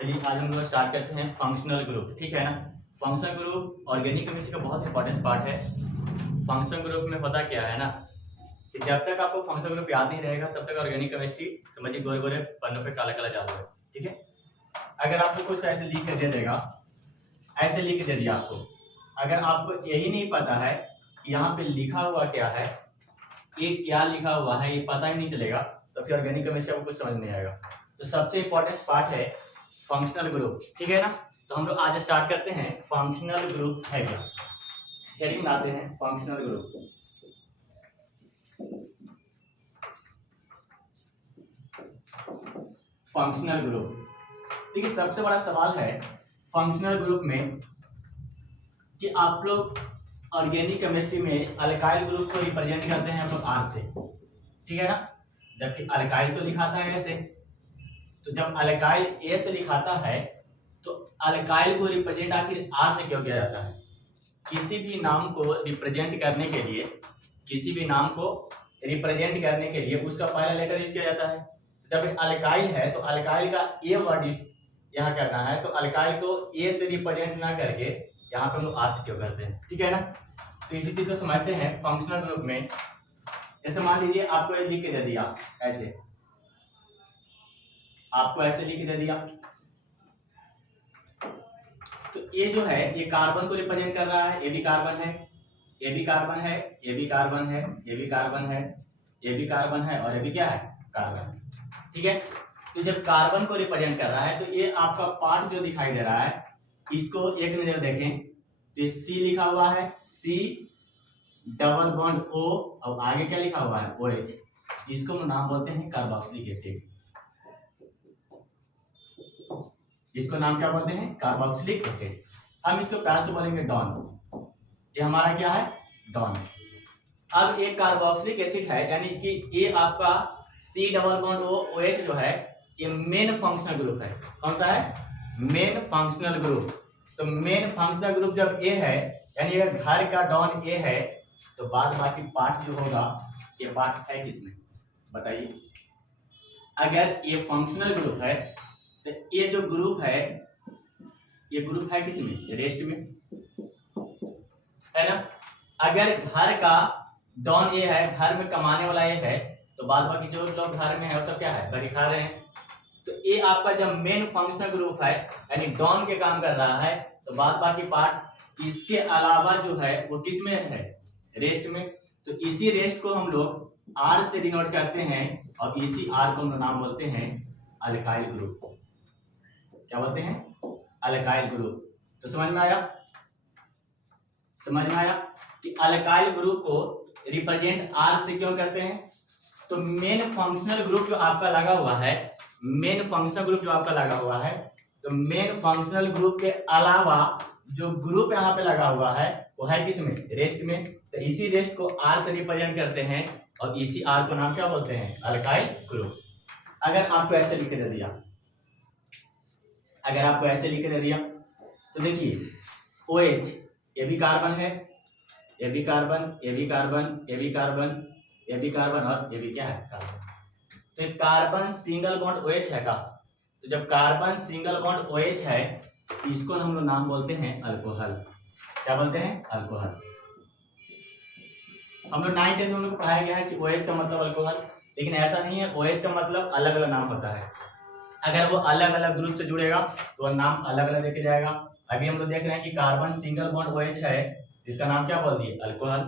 चलिए आज हम लोग स्टार्ट करते हैं फंक्शनल ग्रुप, ठीक है ना। फंक्शनल ग्रुप ऑर्गेनिक केमिस्ट्री का बहुत इंपॉर्टेंट पार्ट है। फंक्शनल ग्रुप में पता क्या है ना कि जब तक आपको फंक्शनल ग्रुप याद नहीं रहेगा तब तक ऑर्गेनिक केमिस्ट्री समझिए गोरे गोरे पन्नों पे काला काला जादू है, ठीक है। अगर आपको कुछ ऐसे लिख के दे देगा, ऐसे लिख के दे दिया आपको, अगर आपको यही नहीं पता है कि यहाँ पे लिखा हुआ क्या है, ये क्या लिखा हुआ है, ये पता ही नहीं चलेगा, तो फिर ऑर्गेनिक केमिस्ट्री आपको कुछ समझ नहीं आएगा। तो सबसे इंपॉर्टेंट पार्ट है फंक्शनल ग्रुप, ठीक है ना। तो हम लोग आज स्टार्ट करते हैं फंक्शनल ग्रुप है क्या, हेडिंग बनाते हैं फंक्शनल ग्रुप। फंक्शनल ग्रुप, देखिए सबसे बड़ा सवाल है फंक्शनल ग्रुप में कि आप लोग ऑर्गेनिक केमिस्ट्री में अल्काइल ग्रुप को रिप्रेजेंट करते हैं आप लोग आर से, ठीक है ना। जबकि अल्काइल तो लिखाता है ऐसे, तो जब अल्काइल ए से लिखाता है तो अल्काइल को रिप्रेजेंट आखिर आर से क्यों किया जाता है। किसी भी नाम को रिप्रेजेंट करने के लिए, किसी भी नाम को रिप्रेजेंट करने के लिए उसका पहला लेटर यूज किया जाता है। जब अल्काइल है तो अल्काइल का ए वर्ड यहाँ करना है, तो अल्काइल को ए से रिप्रेजेंट ना करके यहाँ पे हम लोग आर से क्यों करते हैं, ठीक है ना। तो इसी चीज को समझते हैं फंक्शनल ग्रुप में। जैसे मान लीजिए आपको ये लिख के दे दिया, ऐसे आपको ऐसे लिख के दे दिया, तो ये जो है ये कार्बन को रिप्रेजेंट कर रहा है, ये भी कार्बन है, ये भी कार्बन है, ये भी कार्बन है, ये भी कार्बन है, ये भी कार्बन है और ये भी क्या है, कार्बन, ठीक है। तो जब कार्बन को रिप्रेजेंट कर रहा है तो ये आपका पार्ट जो दिखाई दे रहा है, इसको एक नजर देखें तो सी लिखा हुआ है, सी डबल बॉन्ड ओ और आगे क्या लिखा हुआ है, ओ एच। इसको हम नाम बोलते हैं कार्बोक्सिलिक एसिड, इसको नाम क्या बोलते हैं, कार्बोक्सिलिक एसिड। हम इसको प्यार से बोलेंगे डॉन, ये हमारा क्या है, डॉन। अब एक कार्बोक्सिलिक एसिड है, यानी कि ये आपका C double bond O O H जो है ये मेन फंक्शनल ग्रुप है। कौन सा है, मेन फंक्शनल ग्रुप। तो मेन फंक्शनल ग्रुप जब ए है, यानी अगर घर का डॉन ए है, तो बाद बाकी पार्ट जो होगा ये पार्ट है किसमें, बताइए। अगर ये फंक्शनल ग्रुप है तो ये जो ग्रुप है ये ग्रुप है किसमें, रेस्ट में, है ना। अगर घर का डॉन ए है, घर में कमाने वाला ए है, तो बाद बाकी जो लोग घर में है वो सब क्या है, बड़ी खा रहे हैं। तो ये आपका जब मेन फंक्शनल ग्रुप है यानी डॉन के काम कर रहा है, तो बाद बाकी पार्ट इसके अलावा जो है वो किस में है, रेस्ट में। तो इसी रेस्ट को हम लोग आर से डिनोट करते हैं और इसी आर को हम नाम बोलते हैं अल्काइल ग्रुप। क्या बोलते हैं, अल्काइल ग्रुप। तो समझ में आया, समझ में आया कि अल्काइल ग्रुप को रिप्रेजेंट आर से क्यों करते हैं। तो मेन फंक्शनल ग्रुप जो आपका लगा हुआ है, मेन फंक्शनल ग्रुप जो आपका लगा हुआ है, तो मेन फंक्शनल ग्रुप के अलावा जो ग्रुप यहाँ पे लगा हुआ है वो है किसमें, रेस्ट में। तो इसी रेस्ट को आर से रिप्रेजेंट करते हैं और इसी आर को नाम क्या बोलते हैं, अल्काइल ग्रुप। अगर आपको ऐसे लिख के दे दिया, अगर आपको ऐसे लिख के दे दिया तो देखिए OH ये भी कार्बन है, ये भी कार्बन, ये भी कार्बन, ये भी कार्बन, ये भी कार्बन और ये भी क्या है, कार्बन। तो कार्बन सिंगल बॉन्ड OH है का, तो जब कार्बन सिंगल बॉन्ड OH है इसको हम लोग नाम बोलते हैं अल्कोहल। क्या बोलते हैं, अल्कोहल। हम लोग 9th में हम लोग को पढ़ाया गया है कि OH का मतलब अल्कोहल, लेकिन ऐसा नहीं है, OH का मतलब अलग अलग नाम होता है। अगर वो अलग अलग ग्रुप से जुड़ेगा तो वह नाम अलग अलग देके जाएगा। अभी हम लोग देख रहे हैं कि कार्बन सिंगल बॉन्ड OH है, इसका नाम क्या बोल दिए, अल्कोहल।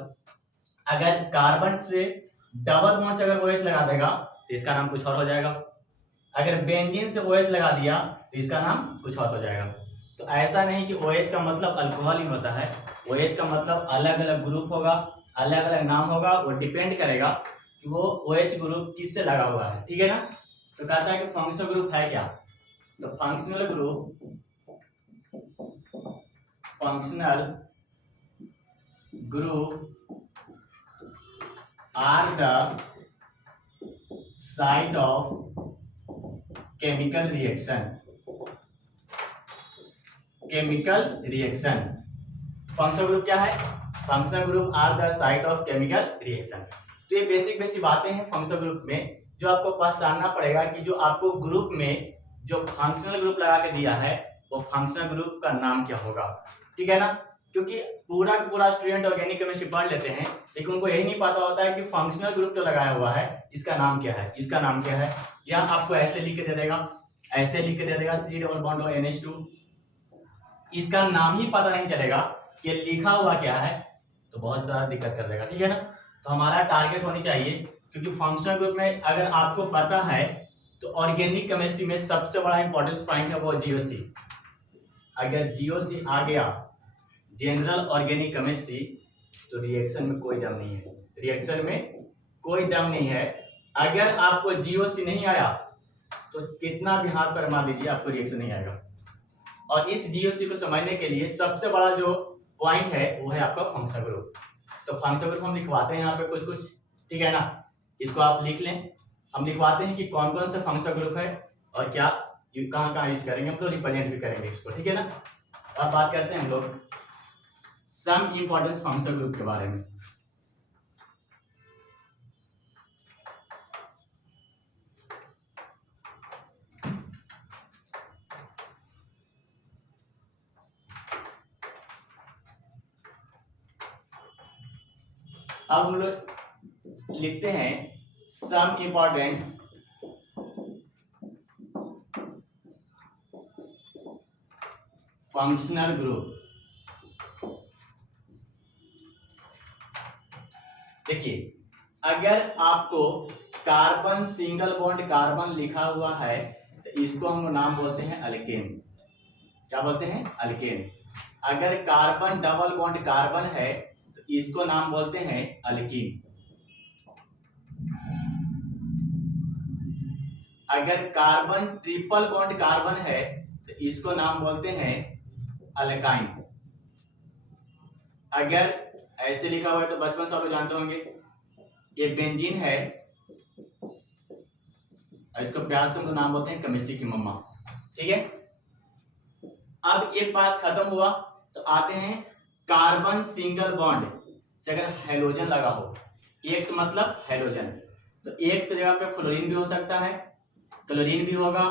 अगर कार्बन से डबल बॉन्ड से अगर OH लगा देगा तो इसका नाम कुछ और हो जाएगा। अगर बेंजीन से OH लगा दिया तो इसका नाम कुछ और हो जाएगा। तो ऐसा नहीं कि OH का मतलब अल्कोहल ही होता है, OH का मतलब अलग अलग ग्रुप होगा, अलग अलग नाम होगा, वो डिपेंड करेगा कि वो OH ग्रुप किससे लगा हुआ है, ठीक है ना। तो कहता है कि फंक्शनल ग्रुप है क्या, तो functional group, functional group are the site of chemical reaction, chemical reaction। Functional group क्या है, functional group are the site of chemical reaction. तो ये बेसिक बेसिक बातें हैं फंक्शनल ग्रुप में जो आपको पहचानना पड़ेगा कि जो आपको ग्रुप में जो फंक्शनल ग्रुप लगा के दिया है वो फंक्शनल ग्रुप का नाम क्या होगा, ठीक है ना। क्योंकि पूरा का पूरा स्टूडेंट ऑर्गेनिक केमिस्ट्री पढ़ लेते हैं, लेकिन उनको यही नहीं पता होता है कि फंक्शनल ग्रुप जो लगाया हुआ है इसका नाम क्या है, इसका नाम क्या है। या आपको ऐसे लिख के दे देगा, ऐसे लिख के दे देगा C डबल बॉन्ड और NH2, इसका नाम ही पता नहीं चलेगा कि लिखा हुआ क्या है, तो बहुत ज़्यादा दिक्कत कर देगा, ठीक है ना। तो हमारा टारगेट होनी चाहिए, क्योंकि फंक्शनल ग्रुप में अगर आपको पता है तो ऑर्गेनिक केमिस्ट्री में सबसे बड़ा इंपॉर्टेंस पॉइंट है वो GOC। अगर GOC आ गया जनरल ऑर्गेनिक केमिस्ट्री, तो रिएक्शन में कोई दम नहीं है, रिएक्शन में कोई दम नहीं है। अगर आपको GOC नहीं आया तो कितना भी हाथ पर मार दीजिए आपको रिएक्शन नहीं आएगा। और इस GOC को समझने के लिए सबसे बड़ा जो पॉइंट है वो है आपका फंक्शनल ग्रुप। तो फंक्शनल ग्रुप हम लिखवाते हैं यहाँ पे कुछ कुछ, ठीक है ना, इसको आप लिख लें। हम लिखवाते हैं कि कौन कौन सा फंक्शनल ग्रुप है और क्या कहाँ कहाँ यूज करेंगे, हम लोग रिप्रेजेंट भी करेंगे इसको, ठीक है ना। अब बात करते हैं हम लोग सम इंपॉर्टेंस फंक्शनल ग्रुप के बारे में। अब हम लोग लिखते हैं सम इंपॉर्टेंस फंक्शनल ग्रुप। देखिए, अगर आपको कार्बन सिंगल बॉन्ड कार्बन लिखा हुआ है तो इसको हम नाम बोलते हैं अल्केन। क्या बोलते हैं? अल्केन। अगर कार्बन डबल बॉन्ड कार्बन है तो इसको नाम बोलते हैं अल्कीन। अगर कार्बन ट्रिपल बॉन्ड कार्बन है तो इसको नाम बोलते हैं अल्काइन। अगर ऐसे लिखा हुआ है तो बचपन से आप लोग जानते होंगे, ये बेंजीन है, इसको प्यार से हम लोग नाम बोलते हैं केमिस्ट्री की मम्मा, ठीक है। अब एक बात खत्म हुआ तो आते हैं कार्बन सिंगल बॉन्ड से अगर हेलोजन लगा हो, एक्स मतलब हेलोजन, तो एक्स की जगह पे फ्लोरीन भी हो सकता है, क्लोरीन भी होगा,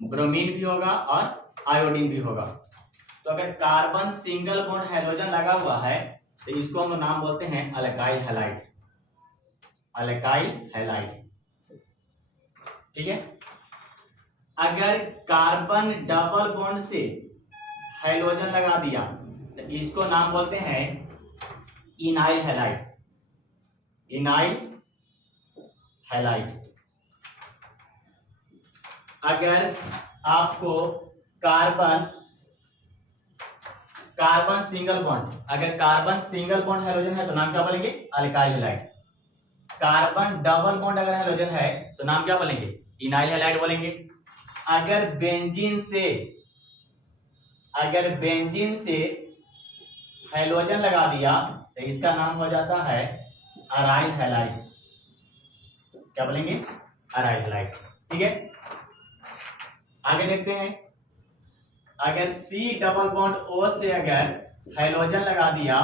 ब्रोमीन भी होगा और आयोडीन भी होगा। तो अगर कार्बन सिंगल बॉन्ड हेलोजन लगा हुआ है तो इसको हम नाम बोलते हैं अल्काइल हैलाइड। अल्काइल हैलाइड, ठीक है। अगर कार्बन डबल बॉन्ड से हाइड्रोजन लगा दिया तो इसको नाम बोलते हैं इनाइल हैलाइड। इनाइल हैलाइड। अगर आपको कार्बन सिंगल बॉन्ड, अगर कार्बन सिंगल बॉन्ड हाइड्रोजन है तो नाम क्या बोलेंगे? Alkyl halide. Carbon double bond अगर हाइड्रोजन है तो नाम क्या बोलेंगे? इनाइल हैलाइड बोलेंगे। अगर बेंजीन से हाइड्रोजन लगा दिया तो इसका नाम हो जाता है अराइल हैलाइड। क्या बोलेंगे? अराइल हैलाइड, ठीक है। आगे देखते हैं, अगर C डबल बॉन्ड O से अगर हाइड्रोजन लगा दिया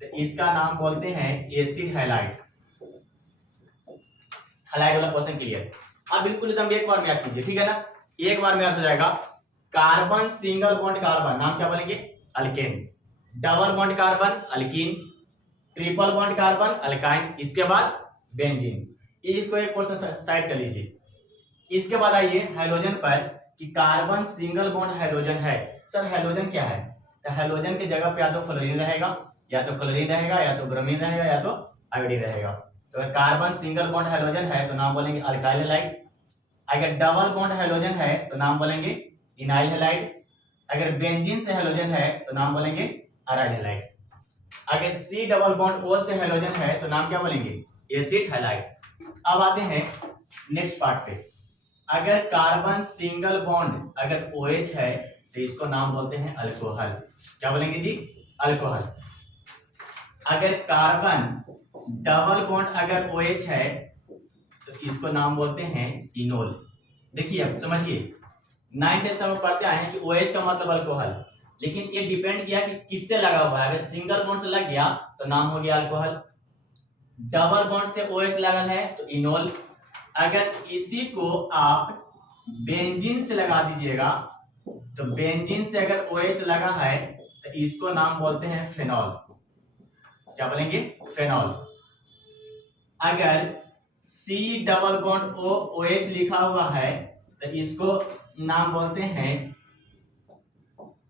तो इसका नाम बोलते हैं एसिड हैलाइड। हैलाइड वाला क्वेश्चन क्लियर? अब बिल्कुल एकदम एक बार में याद कीजिए, ठीक है ना, एक बार में याद हो जाएगा। कार्बन सिंगल बॉन्ड कार्बन नाम क्या बोलेंगे? Alkane. Double bond carbon alkyne, triple bond carbon alkyne, इसके बाद बेंजीन। इसको एक क्वेश्चन साइड कर लीजिए। इसके बाद आइए हाइड्रोजन पर कि कार्बन सिंगल बॉन्ड हाइड्रोजन है। सर हाइड्रोजन क्या है? तो हाइड्रोजन की जगह पे या तो फ्लोरीन रहेगा, या तो क्लोरीन रहेगा, या तो ब्रोमीन रहेगा, या तो आयोडीन रहेगा। तो अगर कार्बन सिंगल बॉन्ड हाइड्रोजन है तो नाम बोलेंगे अल्काइल हैलाइड। अगर डबल बॉन्ड हाइड्रोजन है तो नाम बोलेंगे इनाइल हैलाइड। अगर बेंजीन से हाइड्रोजन है तो नाम बोलेंगे अराइल हैलाइड। अगर C डबल बॉन्ड O से हाइड्रोजन है तो नाम क्या बोलेंगे? Acid halide. अब आते हैं नेक्स्ट पार्ट पे। अगर कार्बन सिंगल बॉन्ड अगर OH है तो इसको नाम बोलते हैं अल्कोहल। क्या बोलेंगे जी? अल्कोहल। अगर कार्बन डबल बॉन्ड अगर OH है तो इसको नाम बोलते हैं इनोल। देखिए अब समझिए, 9th में पढ़ते आए हैं कि OH का मतलब अल्कोहल, लेकिन ये डिपेंड किया कि किससे लगा हुआ है। अगर सिंगल बॉन्ड से लग गया तो नाम हो गया अल्कोहल, डबल बॉन्ड से OH लगल है तो इनोल। अगर इसी को आप बेंजीन से लगा दीजिएगा, तो बेंजीन से अगर OH लगा है तो इसको नाम बोलते हैं फेनॉल। क्या बोलेंगे? फेनॉल। अगर C double bond O OH लिखा हुआ है तो इसको नाम बोलते हैं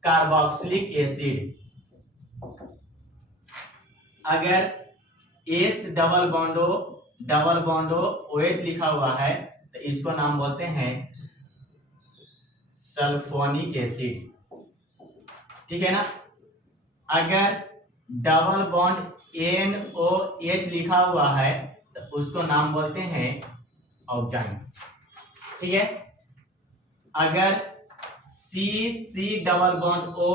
कार्बोक्सिलिक एसिड। अगर S double bond O OH लिखा हुआ है तो इसको नाम बोलते हैं सल्फोनिक एसिड। ठीक है ना। अगर डबल बॉन्ड NOH लिखा हुआ है तो उसको नाम बोलते हैं ऑक्जाइन। ठीक है। अगर C double bond O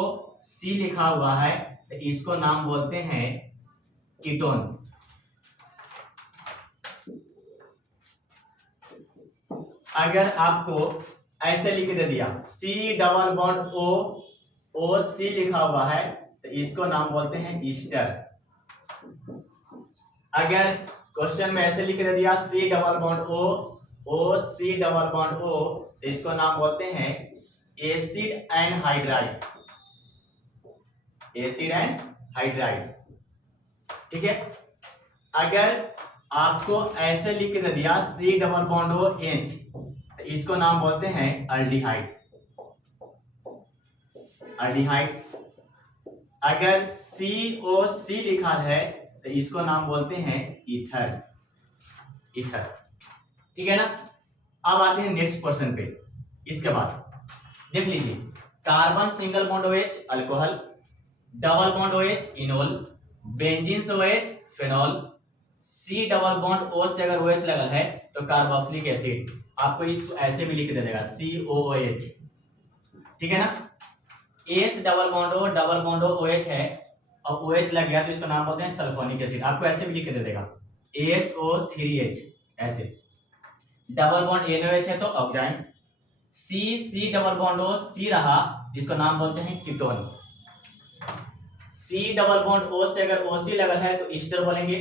C लिखा हुआ है तो इसको नाम बोलते हैं कीटोन। अगर आपको ऐसे लिख दे दिया C double bond O C लिखा हुआ है तो इसको नाम बोलते हैं ईस्टर। अगर क्वेश्चन में ऐसे लिख दे दिया C double bond O C double bond O तो इसको नाम बोलते हैं acid and hydride. Acid and hydride. ठीक है। अगर आपको ऐसे लिख दे दिया C डबल बॉन्ड OH तो इसको नाम बोलते हैं अल्डिहाइड। अल्डिहाइड। अगर COC लिखा है तो इसको नाम बोलते हैं ईथर। ईथर। ठीक है ना। अब आते हैं नेक्स्ट क्वेश्चन पे। इसके बाद देख लीजिए, carbon single bond OH alcohol, double bond OH enol, benzene से OH phenol, C double bond O से अगर OH लगल है तो कार्बोक्सिलिक एसिड। आपको ऐसे भी लिख दे देगा COOH। ठीक है ना। S double bond O OH है और OH लग गया तो इसका नाम बोलते हैं सल्फोनिक एसिड। आपको ऐसे भी लिख दे देगा SO3H। ऐसे डबल बॉन्ड NOH है तो ऑक्जाइन। C double bond O C रहा जिसको नाम बोलते हैं ketone. C double bond O से अगर OC लगल है तो ईस्टर बोलेंगे।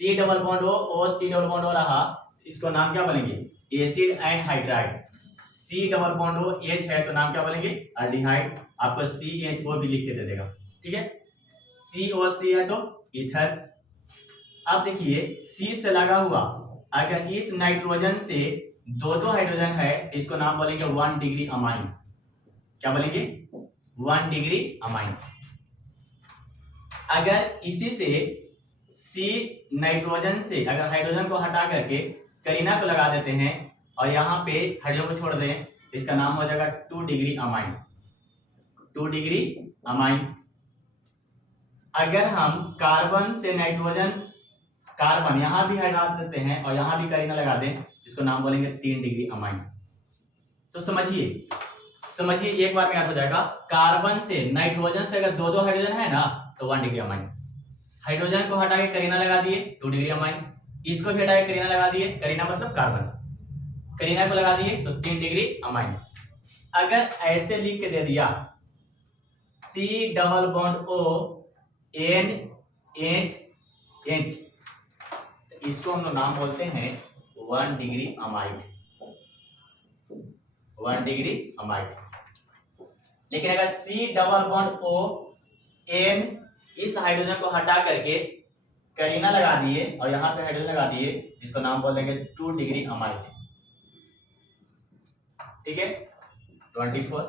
C double bond O C double bond O रहा इसको नाम क्या बोलेंगे? Acid and hydride. C double bond OH है तो नाम क्या बोलेंगे? अल्डिहाइड। आपको CHO भी लिख के दे देगा। ठीक है। COC है तो ईथर। अब देखिए C से लगा हुआ अगर इस नाइट्रोजन से दो हाइड्रोजन है तो इसको नाम बोलेंगे 1 डिग्री अमाइन। क्या बोलेंगे? 1 डिग्री अमाइन। अगर इसी से C नाइट्रोजन से अगर हाइड्रोजन को हटा करके करीना को लगा देते हैं और यहाँ पे हाइड्रोजन को छोड़ दें तो इसका नाम हो जाएगा 2 डिग्री अमाइन। 2 degree amine. अगर हम कार्बन से नाइट्रोजन कार्बन यहाँ भी हटा देते हैं और यहाँ भी करीना लगा दें इसको नाम बोलेंगे 3 डिग्री अमाइन। तो समझिए एक बार में याद हो जाएगा। कार्बन से नाइट्रोजन से अगर दो हाइड्रोजन है ना तो 1 डिग्री अमाइन। हाइड्रोजन को हटा के करीना लगा दिए 2 डिग्री अमाइन। इसको भी हटा के करीना लगा दिए, करीना मतलब कार्बन, करीना को लगा दिए तो 3 डिग्री अमाइन। अगर ऐसे लिख के दे दिया C double bond O NH तो इसको हम लोग नाम बोलते हैं 1 डिग्री अमाइड। 1 degree amide. लेकिन अगर C double bond O N इस हाइड्रोजन को हटा करके करीना लगा दिए और यहाँ पे हाइड्रोजन लगा दिए जिसको नाम बोलेंगे 2 डिग्री अमाइड। ठीक है। 24।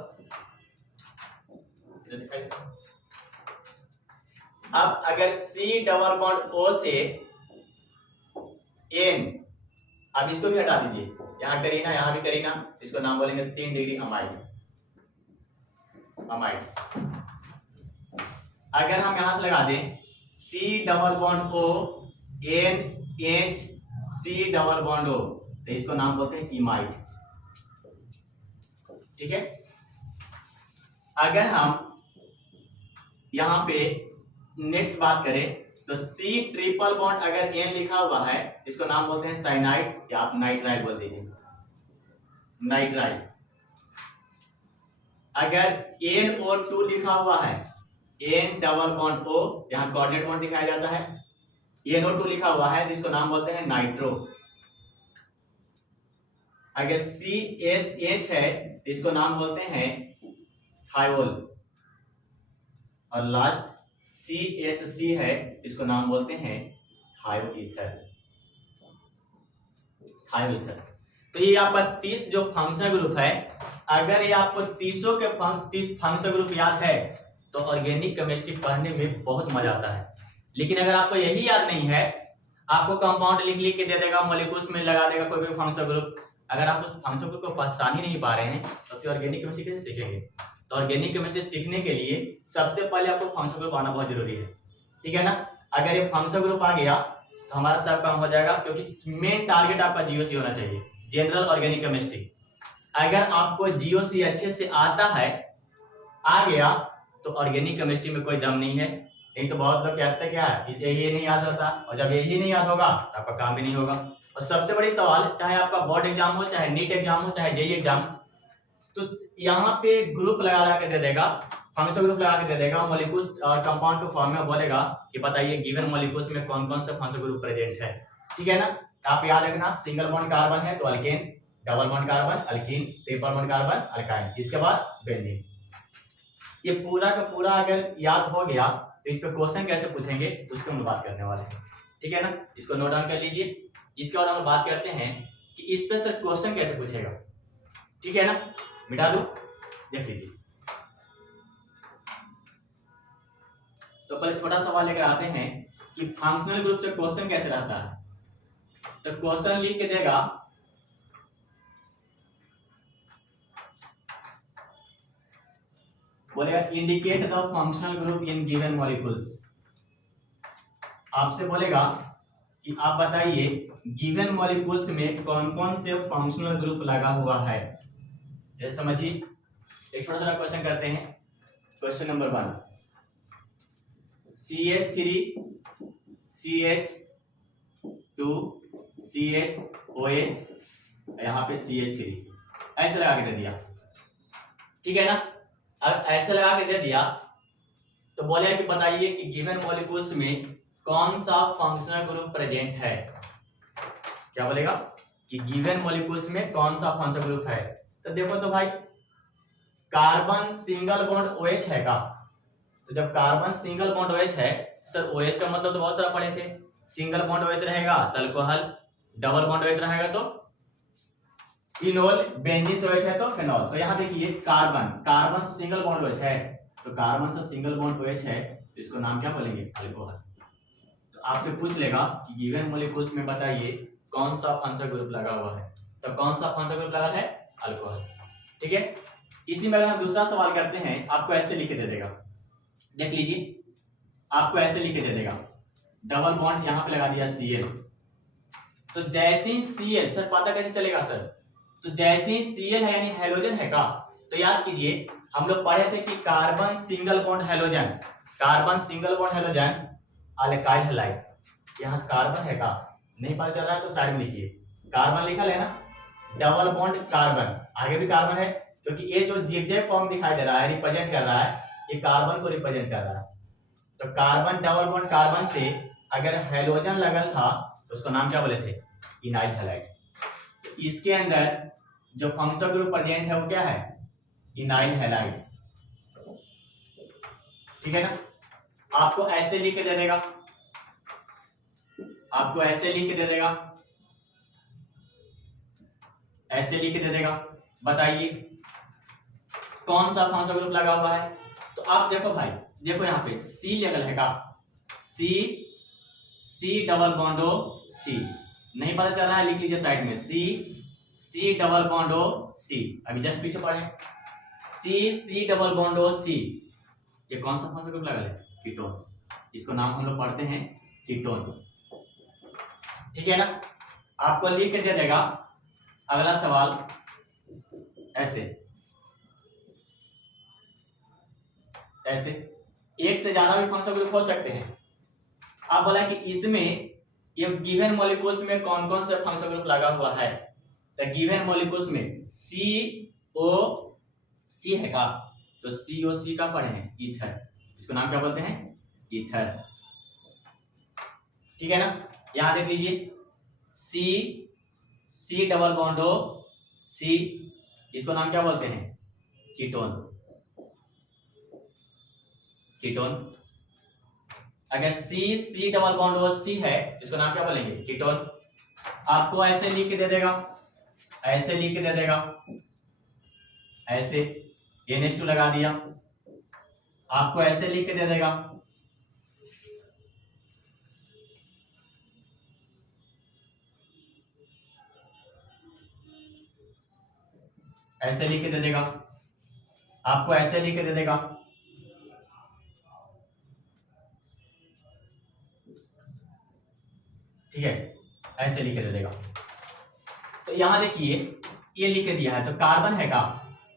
अब अगर C डबल बॉन्ड O से N, अब इसको भी हटा दीजिए, यहाँ करीना यहाँ भी करीना, इसको नाम बोलेंगे 3 डिग्री अमाइड। अगर हम यहां से लगा दें C double bond O NH C double bond O तो इसको नाम बोलते हैं इमाइड। ठीक है। अगर हम यहाँ पे नेक्स्ट बात करें तो C ट्रिपल बॉन्ड अगर N लिखा हुआ है इसको नाम बोलते हैं साइनाइड या आप नाइट्राइल बोल दीजिए, नाइट्राइल। अगर NO2 लिखा हुआ है N डबल बॉन्ड O, यहाँ कोऑर्डिनेट बॉन्ड दिखाया जाता है, NO2 लिखा हुआ है जिसको नाम बोलते हैं नाइट्रो। अगर CSH है तो इसको नाम बोलते हैं थायोल, और लास्ट CSC है इसको नाम बोलते हैं थायोईथर। थायोईथर। तो ये आपका 30 जो फंक्शनल ग्रुप है, अगर ये आपको 30 के 30 फंक्शनल ग्रुप याद है तो ऑर्गेनिक केमिस्ट्री पढ़ने में बहुत मजा आता है। लेकिन अगर आपको यही याद नहीं है, आपको कंपाउंड लिख लिख के दे देगा, मॉलिक्यूल्स में लगा देगा कोई भी फंक्शनल ग्रुप, अगर आप उस फंक्शनल ग्रुप को पहचान ही नहीं पा रहे हैं तो फिर ऑर्गेनिक केमिस्ट्री कैसे सीखेंगे? तो ऑर्गेनिक केमिस्ट्री सीखने के लिए सबसे पहले आपको फंक्शनल ग्रुप आना बहुत जरूरी है, ठीक है ना। अगर ये फंक्शनल ग्रुप आ गया तो हमारा सब काम हो जाएगा, क्योंकि मेन टारगेट आपका जीओसी होना चाहिए, जनरल ऑर्गेनिक केमिस्ट्री। अगर आपको जीओसी अच्छे से आता है, आ गया, तो ऑर्गेनिक केमिस्ट्री में कोई दम नहीं है। नहीं तो बहुत लोग कहते हैं क्या है, इसे ये नहीं याद होता, और जब यही नहीं याद होगा तो आपका काम भी नहीं होगा। और सबसे बड़ी सवाल, चाहे आपका बोर्ड एग्जाम हो, चाहे नीट एग्जाम हो, चाहे जेईई एग्जाम, तो यहाँ पे ग्रुप लगा के दे देगा, फंक्शनल ग्रुप लगा के दे देगा, मॉलिक्यूल्स और कंपाउंड के फॉर्म में बोलेगा कि बताइए गिवन मॉलिक्यूल्स में कौन कौन से फंक्शनल ग्रुप प्रेजेंट है, ठीक है ना। आप याद रखना, सिंगल बॉन्ड कार्बन है तो alkane, double bond carbon alkyne, triple bond carbon alkyne, इसके बाद बेंजीन। ये पूरा का पूरा अगर याद हो गया तो इस पे क्वेश्चन कैसे पूछेंगे उसको हम बात करने वाले हैं, ठीक है ना। इसको नोट डाउन कर लीजिए। इसके बाद हम बात करते हैं कि इस पे सर क्वेश्चन कैसे पूछेगा, ठीक है ना। मिटा दो, देख लीजिए। तो पहले छोटा सवाल लेकर आते हैं कि फंक्शनल ग्रुप से क्वेश्चन कैसे रहता है। तो क्वेश्चन लिख के देगा, बोलेगा indicate the functional group in given molecules. आपसे बोलेगा कि आप बताइए गिवन मॉलिक्यूल्स में कौन कौन से फंक्शनल ग्रुप लगा हुआ है। जैसे समझिए, एक छोटा सा क्वेश्चन करते हैं। Question number 1, CH3 CH2 CHOH, यहाँ पे CH3 ऐसे लगा के दे दिया, ठीक है ना। अब ऐसे लगा के दे दिया तो बोले कि बताइए कि गिवन मॉलिक्यूल्स में कौन सा फंक्शनल ग्रुप प्रेजेंट है। क्या बोलेगा कि गिवन मॉलिक्यूल्स में कौन सा फंक्शनल ग्रुप है। तो देखो तो भाई, कार्बन सिंगल बॉन्ड OH है का, तो जब कार्बन सिंगल बॉन्ड OH है, सर OH का मतलब तो बहुत सारा पढ़े थे, सिंगल बॉन्ड OH रहेगा तो अल्कोहल, डबल बॉन्ड OH रहेगा तो इनोल, बेंजीन से OH है तो फेनॉल। तो यहाँ देखिए कार्बन से सिंगल बॉन्ड OH है, तो कार्बन से सिंगल बॉन्ड OH है तो इसको नाम क्या बोलेंगे, अल्कोहल। तो आपसे पूछ लेगा कि गिवन मॉलिक्यूल्स में बताइए कौन सा फंक्शनल ग्रुप लगा हुआ है, तो कौन सा फंक्शनल ग्रुप लगा है, अल्कोहल, ठीक है। इसी में अगर हम दूसरा सवाल करते हैं, आपको ऐसे लिख के दे देगा, देख लीजिए, आपको ऐसे लिख के दे देगा, डबल बॉन्ड यहाँ पे लगा दिया Cl, तो जैसे ही Cl, सर पता कैसे चलेगा सर, तो जैसे ही Cl है यानी हेलोजन है का, तो याद कीजिए हम लोग पढ़े थे कि carbon single bond halogen, carbon single bond halogen alkyl halide. यहाँ कार्बन है का, नहीं पता चल रहा है तो साइड में लिखिए, कार्बन लिखा है ना, डबल बॉन्ड कार्बन, आगे भी कार्बन है, क्योंकि ये जो जिगजैग फॉर्म दिखाई दे रहा है, रिप्रेजेंट कर रहा है, ये कार्बन को रिप्रेजेंट कर रहा है। तो कार्बन डबल बॉन्ड कार्बन से अगर हेलोजन लगल था तो उसको नाम क्या बोले थे, इनाइल हैलाइड। तो इसके अंदर जो फंक्शनल ग्रुप प्रेजेंट है वो क्या है, इनाइल हैलाइड, ठीक है ना। आपको ऐसे लिख के दे देगा, आपको ऐसे लिख के दे देगा, ऐसे लिख के दे देगा, बताइए कौन सा फंक्शनल ग्रुप लगा हुआ है। तो आप देखो भाई, देखो यहाँ पे C लेवल है का, C डबल बॉन्डो C, नहीं पता चल रहा है लिख लीजिए साइड में, C डबल बॉन्डो C, अभी जस्ट पीछे पढ़े, C डबल बॉन्डो C, ये कौन सा फंक्शनल ग्रुप लगा है, कीटोन, इसको नाम हम लोग पढ़ते हैं कीटोन, ठीक है ना। आपको लिख के दे देगा। अगला सवाल ऐसे ऐसे, एक से ज्यादा भी फंक्शनल ग्रुप हो सकते हैं। आप बोला कि इसमें ये गिवन मॉलिक्यूल्स में कौन कौन से फंक्शनल ग्रुप लगा हुआ है, तो गिवन मॉलिक्यूल्स में COC है का, तो COC का पढ़े हैं ईथर, इसको नाम क्या बोलते हैं, ईथर, ठीक है ना। यहां देख लीजिए C डबल बॉन्डो सी, इसको नाम क्या बोलते हैं? कीटोन। कीटोन। अगर सी डबल बॉन्ड ओ सी है, इसको नाम क्या बोलेंगे? कीटोन। आपको ऐसे लिख के दे देगा, ऐसे लिख के दे देगा, ऐसे NH2 लगा दिया, आपको ऐसे लिख के दे देगा, ऐसे लिख के दे देगा, आपको ऐसे लिख के दे देगा, ठीक है, ऐसे लिख के दे देगा। तो यहां देखिए ये लिख के दिया है, तो कार्बन है का,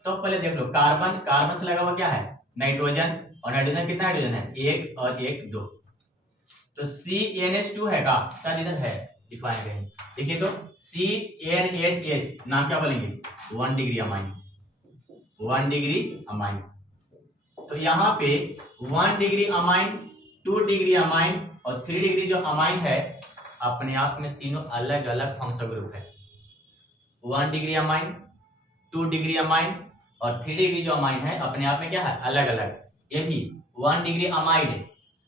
तो पहले देख लो, कार्बन, कार्बन से लगा हुआ क्या है? नाइट्रोजन। और नाइट्रोजन कितना हाइड्रोजन है? एक और एक दो। तो CnH2 है का, शायद इधर है लिखवाए गए, देखिए तो CnHH, नाम क्या बोलेंगे? 1 डिग्री अमाइन, 1 डिग्री अमाइन। तो यहाँ पे 1 डिग्री अमाइन, 2 डिग्री अमाइन और 3 डिग्री जो अमाइन है, अपने आप में तीनों अलग अलग फंक्शनल ग्रुप है। 1 डिग्री अमाइन, 2 डिग्री अमाइन और 3 डिग्री जो अमाइन है, अपने आप में क्या है? अलग अलग। ये भी 1 डिग्री अमाइड है।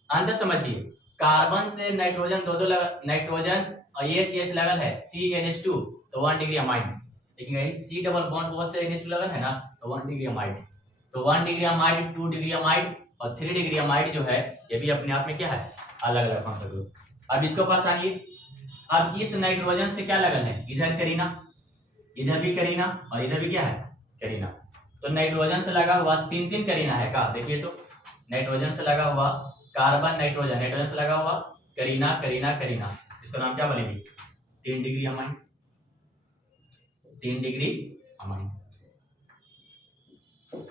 अंदर समझिए, कार्बन से नाइट्रोजन दो नाइट्रोजन और एच लगल है CnH2, तो 1 डिग्री अमाइड। लेकिन यही C डबल बॉन्ड O से NH2 लगल है ना, तो 1 डिग्री अमाइड। तो 1 डिग्री अमाइड, 2 डिग्री अमाइड और 3 डिग्री अमाइड जो है, ये भी अपने आप में क्या है? अलग अलग फंक्शनल ग्रुप। अब इसको पास आइए, अब इस नाइट्रोजन से क्या लगल है? इधर करीना, इधर भी करीना और इधर भी क्या है? करीना। तो नाइट्रोजन से लगा हुआ 3 करीना है का, देखिए तो नाइट्रोजन से लगा हुआ कार्बन, नाइट्रोजन, नाइट्रोजन से लगा हुआ करीना करीना करीना, इसको नाम क्या बोलेंगे? 3 डिग्री अमाइन, 3 डिग्री अमाइन,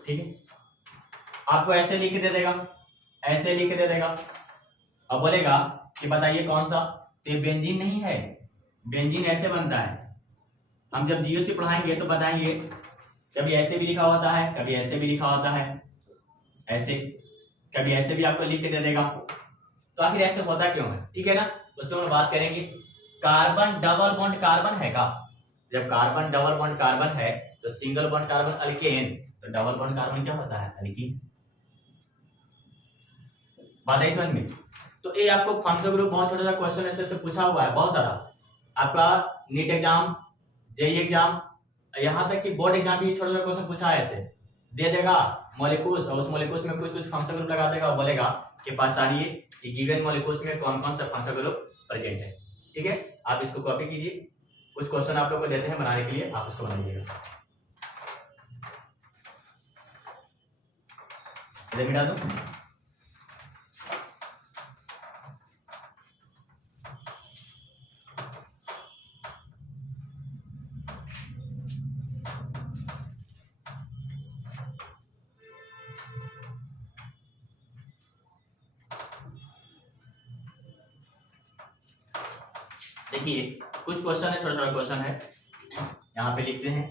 ठीक है। आपको ऐसे लिख के दे देगा, ऐसे लिख के दे देगा। अब बोलेगा कि बताइए कौन सा? तो ये बेंजीन नहीं है, बेंजीन ऐसे बनता है। हम जब जीओसी पढ़ाएंगे तो बताएंगे, कभी ऐसे भी लिखा होता है, कभी ऐसे भी लिखा होता है, ऐसे, कभी ऐसे भी आपको लिख के दे देगा। तो आखिर ऐसे होता क्यों है, ठीक है ना, उस पर हम बात करेंगे। कार्बन डबल बॉन्ड कार्बन है का, जब कार्बन डबल बॉन्ड कार्बन है तो सिंगल बॉन्ड कार्बन अल्केन, तो डबल बॉन्ड कार्बन क्या होता है? अल्कीन। बात है समझ में? तो ये आपको फंक्शनल ग्रुप बहुत छोटा सा क्वेश्चन ऐसे पूछा हुआ है, बहुत सारा। आपका नीट एग्जाम, जेई एग्जाम, यहाँ तक कि बोर्ड एग्जाम भी छोटा सा क्वेश्चन पूछा है, ऐसे दे देगा मॉलिक्यूल्स, और उस मॉलिक्यूल्स में कुछ कुछ फंक्शनल ग्रुप लगा देगा और बोलेगा कि पहचानिए कि गिवन मॉलिक्यूल्स में कौन कौन सा फंक्शनल ग्रुप प्रेजेंट है, ठीक है। आप इसको कॉपी कीजिए, कुछ क्वेश्चन आप लोग को देते हैं बनाने के लिए, आप उसको बनाइएगा। मिटा दो। देखिए कुछ क्वेश्चन है, छोटा छोटा क्वेश्चन है, यहाँ पे लिखते हैं।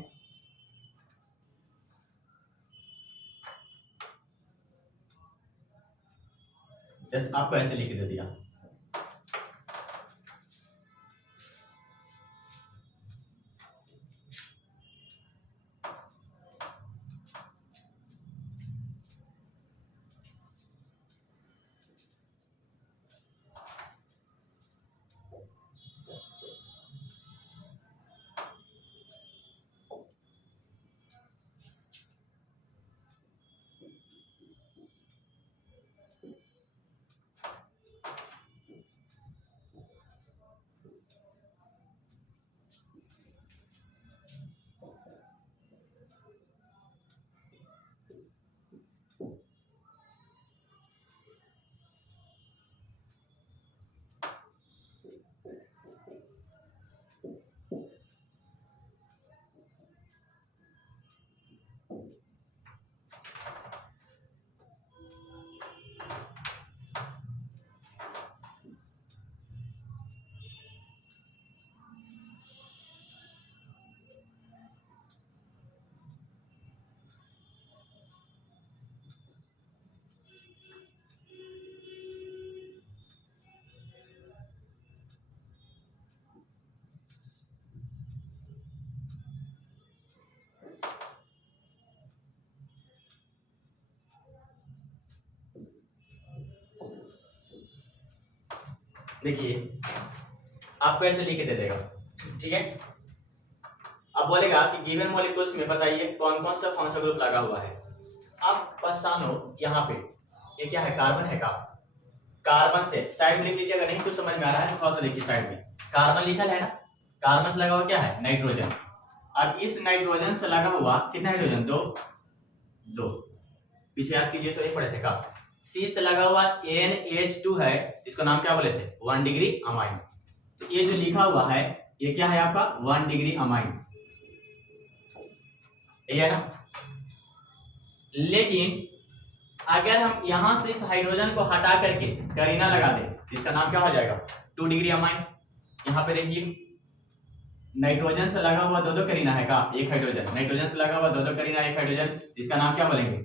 जैसे आपको ऐसे लिख के दे दिया, देखिए आपको ऐसे लिख के दे देगा, ठीक है। अब बोलेगा कि गिवन मॉलिक्यूल्स में बताइए कौन कौन सा फंक्शनल ग्रुप लगा हुआ है। आप परेशान हो, यहाँ पे ये क्या है, कार्बन है का, कार्बन से साइड में लिख लीजिए, अगर नहीं कुछ समझ में आ रहा है तो थोड़ा सा देखिए साइड में कार्बन लिखा है ना, कार्बन से लगा हुआ क्या है, नाइट्रोजन। अब इस नाइट्रोजन से लगा हुआ कितना हाइड्रोजन, दो, पीछे याद कीजिए तो एक पढ़े थे का। सी से लगा हुआ NH2 है, इसका नाम क्या बोले थे, 1 डिग्री अमाइन। तो ये जो लिखा हुआ है ये क्या है आपका 1 डिग्री अमाइन, ये है ना। लेकिन अगर हम यहां से इस हाइड्रोजन को हटा करके करीना लगा दें, इसका नाम क्या हो जाएगा 2 डिग्री अमाइन। यहाँ पे देखिए नाइट्रोजन से लगा हुआ दो करीना है का, एक हाइड्रोजन, नाइट्रोजन से लगा हुआ दो करीना, एक हाइड्रोजन, इसका नाम क्या बोलेंगे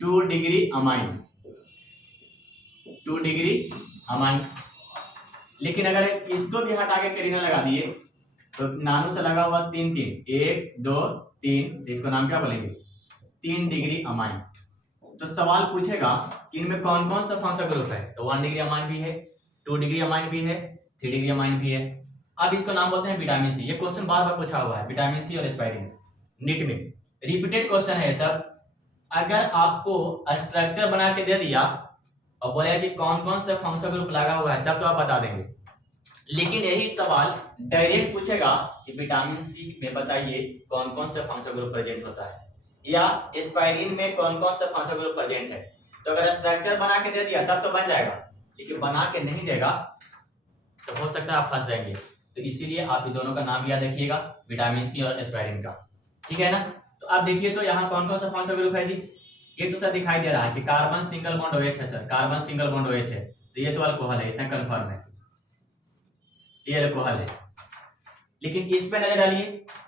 2 डिग्री अमाइन, 2 डिग्री अमाइन। लेकिन अगर इसको भी हटा के करीना लगा दिए तो नानू से लगा हुआ 3 1 2 3, इसको नाम क्या बोलेंगे 3 डिग्री अमाइन। तो सवाल पूछेगा कि इनमें कौन कौन सा फंक्शनल ग्रुप है, तो 1 डिग्री अमाइन भी है, 2 डिग्री अमाइन भी है, 3 डिग्री अमाइन भी है। अब इसको नाम बोलते हैं विटामिन सी। ये क्वेश्चन बार बार पूछा हुआ है, विटामिन सी और एस्पाइरिन, नीट में रिपीटेड क्वेश्चन है सब। अगर आपको स्ट्रक्चर बना के दे दिया और बोलेगा कि कौन कौन से फंक्शनल ग्रुप लगा हुआ है, तब तो आप बता देंगे। लेकिन यही सवाल डायरेक्ट पूछेगा कि विटामिन सी में बताइए कौन कौन सा फंक्शनल ग्रुप प्रेजेंट होता है, या एस्पाइरिन में कौन कौन सा फंक्शनल ग्रुप प्रेजेंट है। तो अगर स्ट्रक्चर बना के दे दिया तब तो बन जाएगा, लेकिन बना के नहीं देगा तो हो सकता है आप फंस जाएंगे। तो इसीलिए आप इन दोनों का नाम याद रखिएगा, विटामिन सी और एस्पाइरिन का, ठीक है ना। तो आप देखिए तो यहाँ कौन कौन सा फंक्शनल ग्रुप है जी, ये तो सर दिखाई दे रहा है कि कार्बन सिंगल बॉन्ड OH है sir, carbon single bond OH है, तो ये तो अल्कोहल है, इतना कंफर्म है, ये अल्कोहल है। लेकिन इस पे नजर डालिए,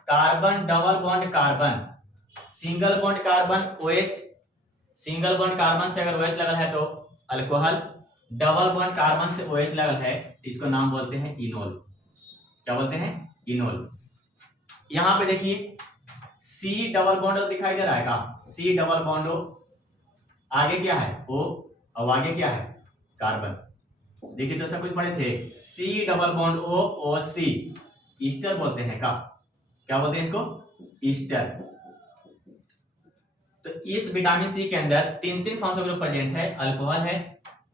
carbon double bond carbon, single bond carbon OH, single bond carbon से अगर OH लगल है तो अल्कोहल, डबल बॉन्ड कार्बन से OH लगल है, इसको नाम बोलते हैं इनोल। क्या बोलते हैं, इनोल। यहां पे देखिए C डबल बॉन्ड O दिखाई दे रहा है का, C डबल बॉन्ड O, आगे क्या है O, और आगे क्या है कार्बन। देखिए तो सब कुछ पढ़े थे, C double bond O OC, Easter बोलते हैं का, क्या बोलते हैं इसको, ईस्टर। तो इस विटामिन सी के अंदर 3 फंक्शनल ग्रुप प्रेजेंट है, अल्कोहल है,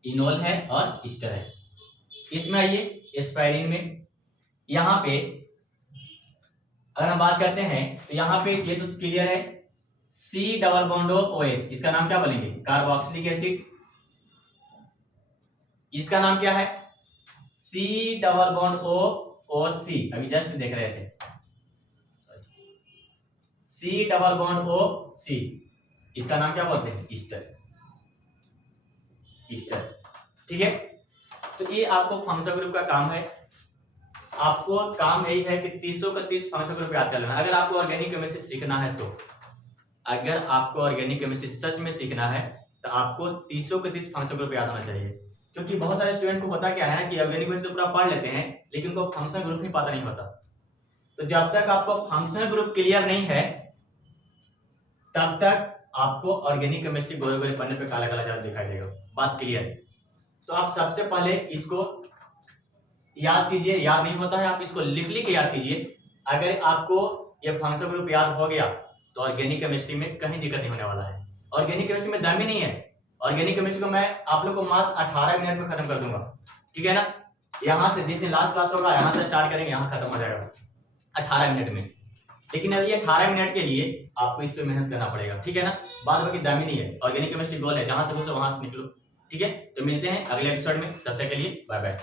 इनोल है और ईस्टर है। इसमें आइए एस्पाइरिन में, यहाँ पे अगर हम बात करते हैं तो यहाँ पे ये तो क्लियर है, C डबल बॉन्ड OH, इसका नाम क्या बोलेंगे कार्बोक्सिलिक एसिड। इसका नाम क्या है C डबल बॉन्ड OC, अभी जस्ट देख रहे थे, C डबल बॉन्ड OC, इसका नाम क्या बोलते हैं ईस्टर, ईस्टर, ठीक है। तो ये आपको फंक्शनल ग्रुप का काम है, आपको काम यही है कि 30 का 30 फंक्शनल ग्रुप याद कर लेना। अगर आपको ऑर्गेनिक केमिस्ट्री सीखना है तो, अगर आपको ऑर्गेनिक केमिस्ट्री सच में सीखना है तो आपको 30 का 30 फंक्शनल ग्रुप याद होना चाहिए। क्योंकि बहुत सारे स्टूडेंट को पता क्या है ना कि ऑर्गेनिक केमिस्ट्री पूरा पढ़ लेते हैं लेकिन उनको फंक्शनल ग्रुप ही पता नहीं होता। तो जब तक आपको फंक्शनल ग्रुप क्लियर नहीं है तब तक आपको ऑर्गेनिक केमिस्ट्री गोरे गोरे पन्ने पे काला काला जादू दिखाई देगा। बात क्लियर है? तो आप सबसे पहले इसको याद कीजिए, याद नहीं होता है आप इसको लिख लिख के याद कीजिए। अगर आपको ये फंक्शनल ग्रुप याद हो गया तो ऑर्गेनिक केमिस्ट्री में कहीं दिक्कत नहीं होने वाला है। ऑर्गेनिक केमिस्ट्री में दम ही नहीं है। ऑर्गेनिक केमिस्ट्री को मैं आप लोग को मात्र 18 मिनट में खत्म कर दूंगा, ठीक है ना। यहाँ से जिस दिन लास्ट क्लास होगा यहाँ से स्टार्ट करेंगे, यहाँ खत्म हो जाएगा 18 मिनट में। लेकिन अब ये 18 मिनट के लिए आपको इस पे मेहनत करना पड़ेगा, ठीक है ना। बाद बाकी दम ही नहीं है। ऑर्गेनिक केमिस्ट्री गोल है, जहां से घुसो वहां से निकलो, ठीक है। तो मिलते हैं अगले एपिसोड में, तब तक के लिए बाय बाय।